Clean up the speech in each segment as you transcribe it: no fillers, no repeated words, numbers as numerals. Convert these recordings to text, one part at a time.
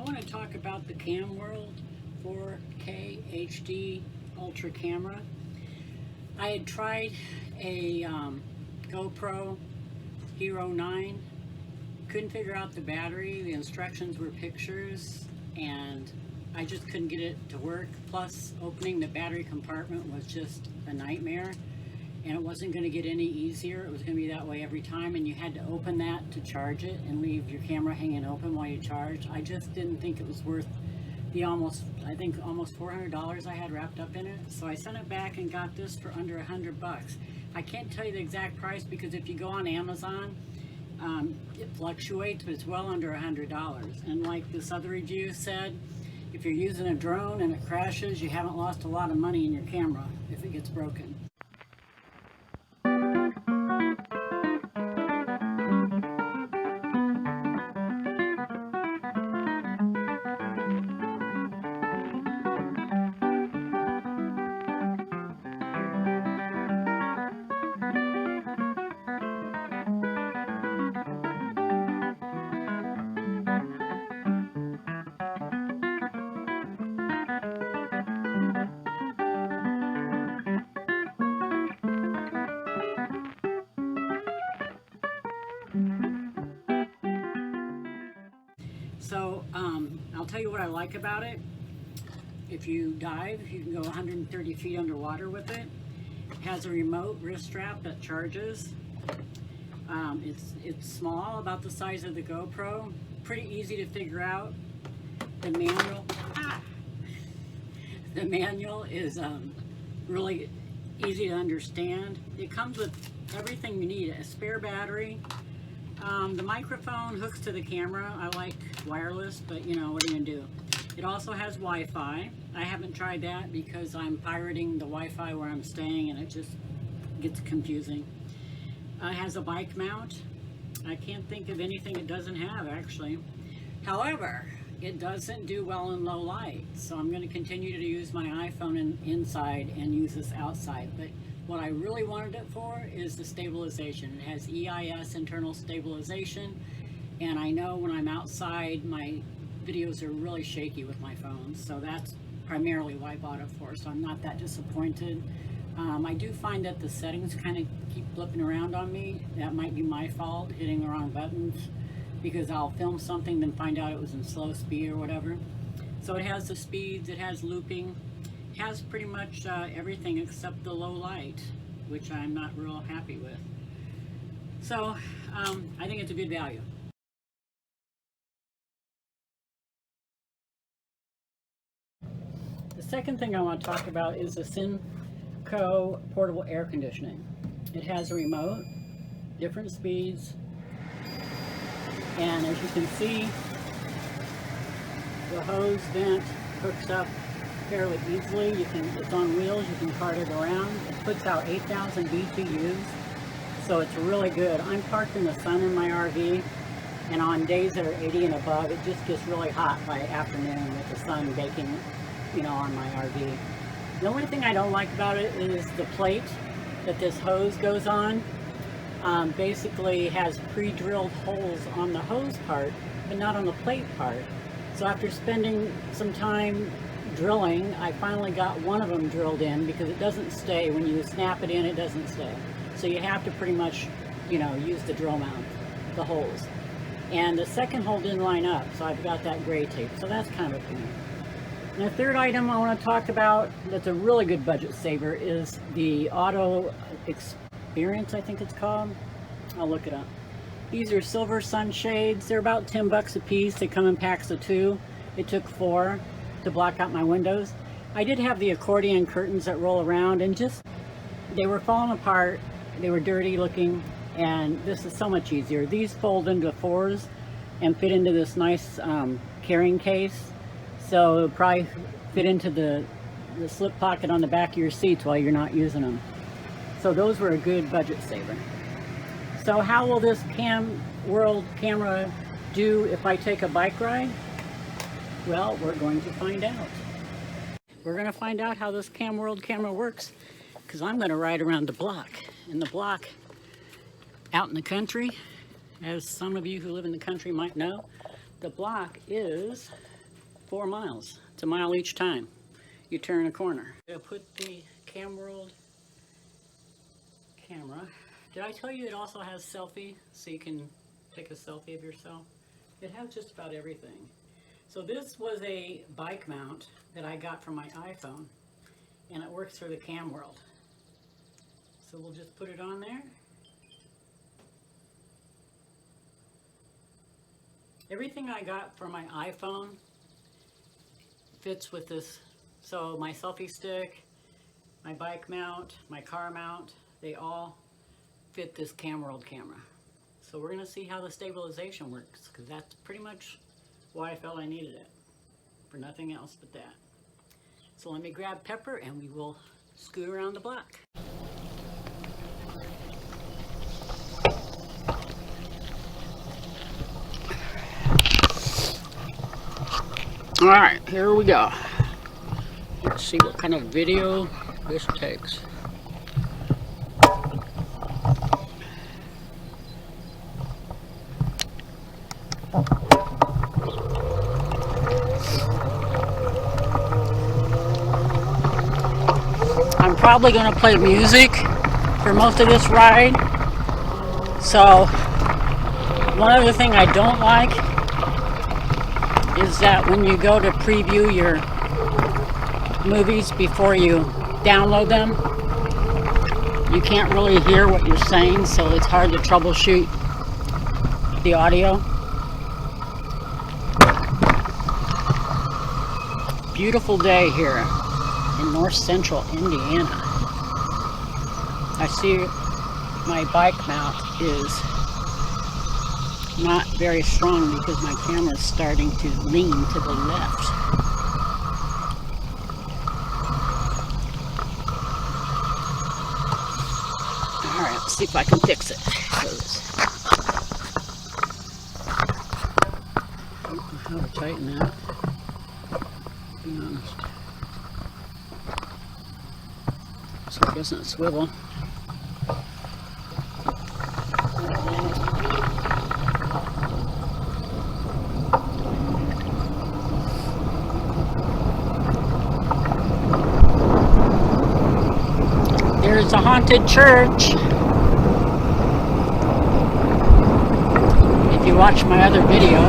I want to talk about the CAMWorld 4K HD Ultra camera. I had tried a GoPro Hero 9, couldn't figure out the battery, the instructions were pictures, and I just couldn't get it to work. Plus, opening the battery compartment was just a nightmare, and it wasn't going to get any easier. It was going to be that way every time, and you had to open that to charge it and leave your camera hanging open while you charged. I just didn't think it was worth the almost $400 I had wrapped up in it. So I sent it back and got this for under $100. I can't tell you the exact price because if you go on Amazon, it fluctuates, but it's well under $100. And like this other review said, if you're using a drone and it crashes, you haven't lost a lot of money in your camera if it gets broken. So I'll tell you what I like about it. If you dive, you can go 130 feet underwater with it. It has a remote wrist strap that charges. It's small, about the size of the GoPro. Pretty easy to figure out. The manual is really easy to understand. It comes with everything you need: a spare battery. The microphone hooks to the camera. I like wireless, but you know, what are you gonna do? It also has Wi-Fi. I haven't tried that because I'm pirating the Wi-Fi where I'm staying and it just gets confusing. It has a bike mount. I can't think of anything it doesn't have, actually. However, it doesn't do well in low light, so I'm going to continue to use my iPhone inside and use this outside. But what I really wanted it for is the stabilization. It has EIS, internal stabilization, and I know when I'm outside my videos are really shaky with my phone, so that's primarily what I bought it for, so I'm not that disappointed. I do find that the settings kind of keep flipping around on me. That might be my fault, hitting the wrong buttons, because I'll film something then find out it was in slow speed or whatever. So it has the speeds, it has looping, it has pretty much everything except the low light, which I'm not real happy with. So I think it's a good value. The second thing I want to talk about is the Simco portable air conditioning. It has a remote, different speeds, and as you can see, the hose vent hooks up fairly easily. It's on wheels, you can cart it around. It puts out 8,000 BTUs, so it's really good. I'm parked in the sun in my RV, and on days that are 80 and above, it just gets really hot by afternoon with the sun baking, you know, on my RV. The only thing I don't like about it is the plate that this hose goes on. Basically has pre-drilled holes on the hose part, but not on the plate part. So after spending some time drilling, I finally got one of them drilled in because it doesn't stay. When you snap it in, it doesn't stay. So you have to pretty much, you know, use the drill mount, the holes. And the second hole didn't line up, so I've got that gray tape. So that's kind of a pain. And the third item I want to talk about that's a really good budget saver is the Auto Experience, I think it's called. I'll look it up. These are silver sunshades. They're about 10 bucks a piece. They come in packs of 2. It took 4 to block out my windows. I did have the accordion curtains that roll around, and just they were falling apart. They were dirty looking, and this is so much easier. These fold into 4s and fit into this nice carrying case. So it'll probably fit into the slip pocket on the back of your seats while you're not using them. So those were a good budget saver. So how will this CAMWorld camera do if I take a bike ride? Well, we're going to find out. We're going to find out how this CAMWorld camera works, because I'm going to ride around the block. And the block out in the country, as some of you who live in the country might know, the block is 4 miles. It's a mile each time you turn a corner. I'll put the CamWorld camera. Did I tell you it also has selfie, so you can take a selfie of yourself? It has just about everything. So this was a bike mount that I got from my iPhone, and it works for the CamWorld. So we'll just put it on there. Everything I got for my iPhone fits with this. So my selfie stick, my bike mount, my car mount, they all fit this CamWorld camera. So we're going to see how the stabilization works, because that's pretty much why I felt I needed it, for nothing else but that. So let me grab Pepper and we will scoot around the block. All right, here we go. Let's see what kind of video this takes. I'm probably going to play music for most of this ride. So, one other thing I don't like is that when you go to preview your movies before you download them, you can't really hear what you're saying, so it's hard to troubleshoot the audio. Beautiful day here in north central Indiana. I see my bike mount is not very strong because my camera is starting to lean to the left. Alright, let's see if I can fix it. I don't know how to tighten that, to be honest. So it doesn't swivel. There's a haunted church. If you watch my other video.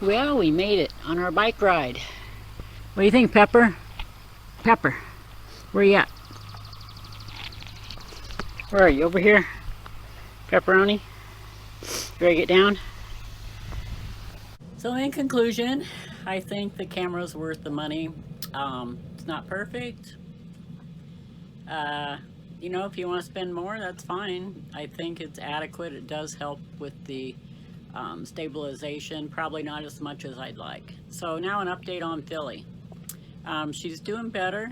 Well, we made it on our bike ride. What do you think, Pepper? Pepper, where you at? Where are you? Over here? Pepperoni? You ready to get down? So in conclusion, I think the camera's worth the money. It's not perfect. You know, if you want to spend more, that's fine. I think it's adequate. It does help with the stabilization, probably not as much as I'd like. So now an update on Philly. She's doing better.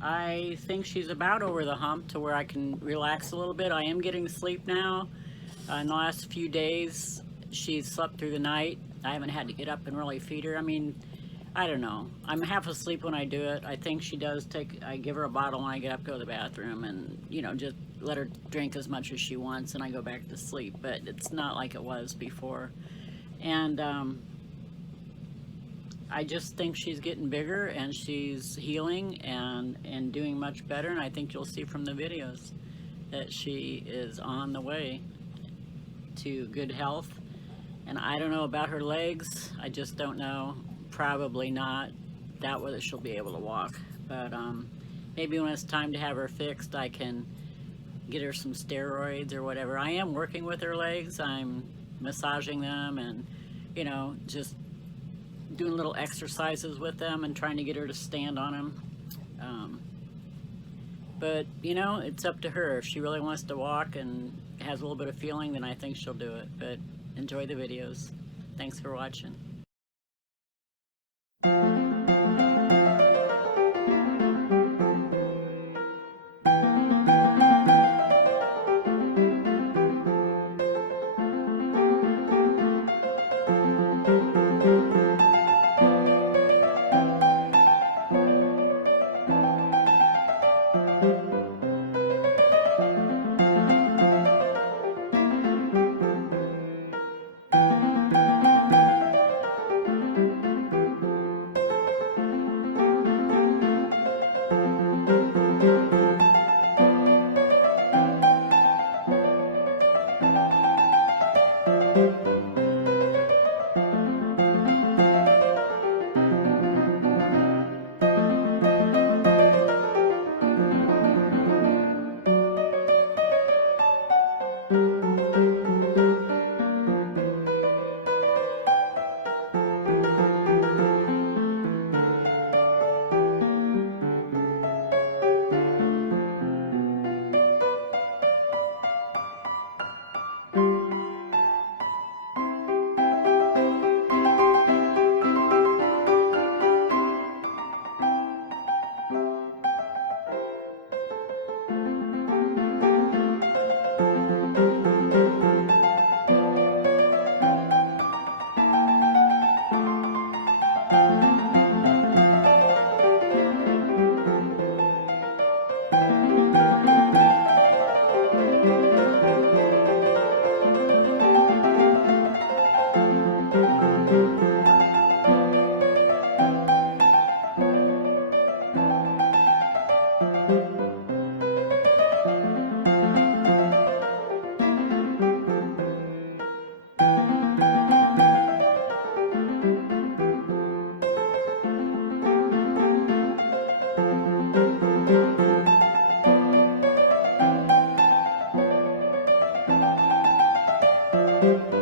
I think she's about over the hump to where I can relax a little bit. I am getting sleep now. In the last few days, she's slept through the night. I haven't had to get up and really feed her. I mean, I don't know. I'm half asleep when I do it. I think she does I give her a bottle when I get up, go to the bathroom, and, you know, just let her drink as much as she wants, and I go back to sleep. But it's not like it was before. And I just think she's getting bigger, and she's healing and doing much better, and I think you'll see from the videos that she is on the way to good health. And I don't know about her legs. I just don't know. Probably not. Doubt whether she'll be able to walk. But maybe when it's time to have her fixed, I can get her some steroids or whatever. I am working with her legs. I'm massaging them and, you know, just doing little exercises with them and trying to get her to stand on them. But, you know, it's up to her. If she really wants to walk and has a little bit of feeling, then I think she'll do it. But enjoy the videos. Thanks for watching. Thank you.